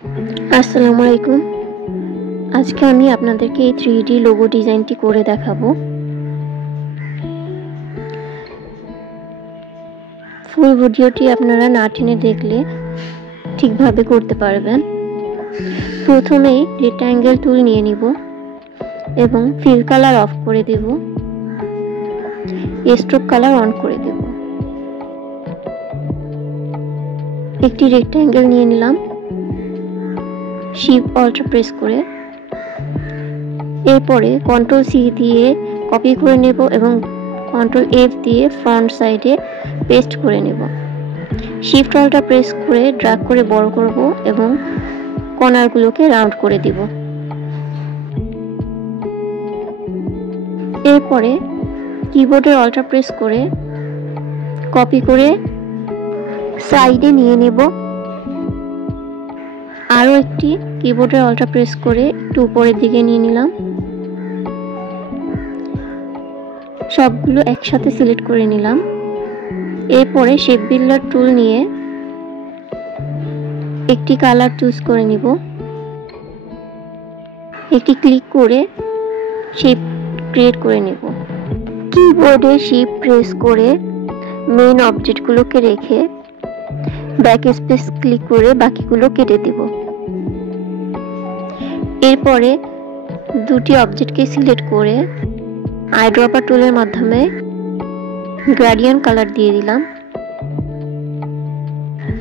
আসসালামু আলাইকুম। আজকে আমি আপনাদেরকে এই 3D লোগো ডিজাইনটি করে দেখাবো। ফুল ভিডিওটি আপনারা না টেনে দেখলে ঠিকভাবে করতে পারবেন। প্রথমেই রেক্ট্যাঙ্গেল টুল নিয়ে নিব এবং ফিল কালার অফ করে দেব, স্ট্রোক কালার অন করে দেব। একটি রেক্ট্যাঙ্গেল নিয়ে নিলাম, শিফট অল্টার প্রেস করে, এরপরে কন্ট্রোল সি দিয়ে কপি করে নেব এবং কন্ট্রোল এফ দিয়ে ফ্রন্ট সাইডে পেস্ট করে নেব। শিফট অল্টার প্রেস করে ড্র্যাগ করে বড় করব এবং কর্নারগুলোকে রাউন্ড করে দিব। এরপরে কিবোর্ডের অল্টার প্রেস করে কপি করে সাইডে নিয়ে নেব। আরও একটি কিবোর্ডের অল্টার প্রেস করে একটু উপরের দিকে নিয়ে নিলাম। সবগুলো একসাথে সিলেক্ট করে নিলাম। এরপরে শেপ বিল্ডার টুল নিয়ে একটি কালার চুজ করে নিব। একটি ক্লিক করে শেপ ক্রিয়েট করে নেব। কিবোর্ডে শিফট প্রেস করে মেইন অবজেক্টগুলোকে রেখে ব্যাক স্পেস ক্লিক করে বাকিগুলো কেটে দিব। এরপরে দুটি অবজেক্টকে সিলেক্ট করে আইড্রপার টুলের মাধ্যমে গ্রেডিয়েন্ট কালার দিয়ে দিলাম।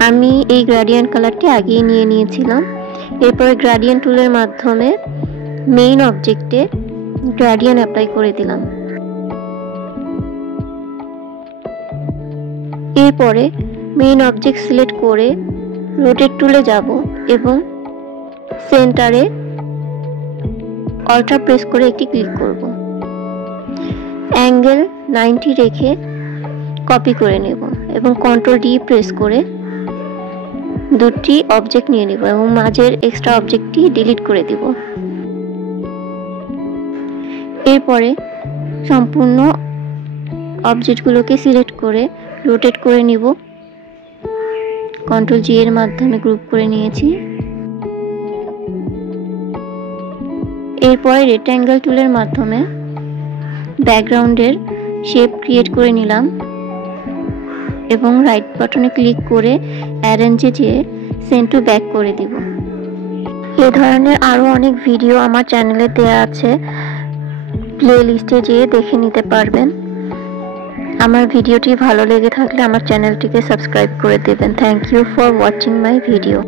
আমি এই গ্রেডিয়েন্ট কালারটি আগেই নিয়ে নিয়েছিলাম। এরপরে গ্রেডিয়েন্ট টুলের মাধ্যমে মেইন অবজেক্টে গ্রেডিয়েন্ট অ্যাপ্লাই করে দিলাম। এরপরে মেইন অবজেক্ট সিলেক্ট করে রোটেট টুলে যাব এবং সেন্টারে অল্টার প্রেস করে একটি ক্লিক করব। অ্যাঙ্গেল 90 রেখে কপি করে নেব এবং কন্ট্রোল ডি প্রেস করে দুটি অবজেক্ট নিয়ে নেব এবং মাঝের এক্সট্রা অবজেক্টটি ডিলিট করে দেব। এরপরে সম্পূর্ণ অবজেক্টগুলোকে সিলেক্ট করে রোটেট করে নিব। কন্ট্রোল জি এর মাধ্যমে গ্রুপ করে নিয়েছি। এরপরে রেক্ট্যাঙ্গেল টুলের মাধ্যমে ব্যাকগ্রাউন্ডের শেপ ক্রিয়েট করে নিলাম এবং রাইট বাটনে ক্লিক করে অ্যারেঞ্জে যেয়ে সেন্ড টু ব্যাক করে দিব। এ ধরনের আরও অনেক ভিডিও আমার চ্যানেলে দেওয়া আছে, প্লে লিস্টে যেয়ে দেখে নিতে পারবেন। আমার ভিডিওটি ভালো লেগে থাকলে আমার চ্যানেলটিকে সাবস্ক্রাইব করে দেবেন। Thank you for watching my video.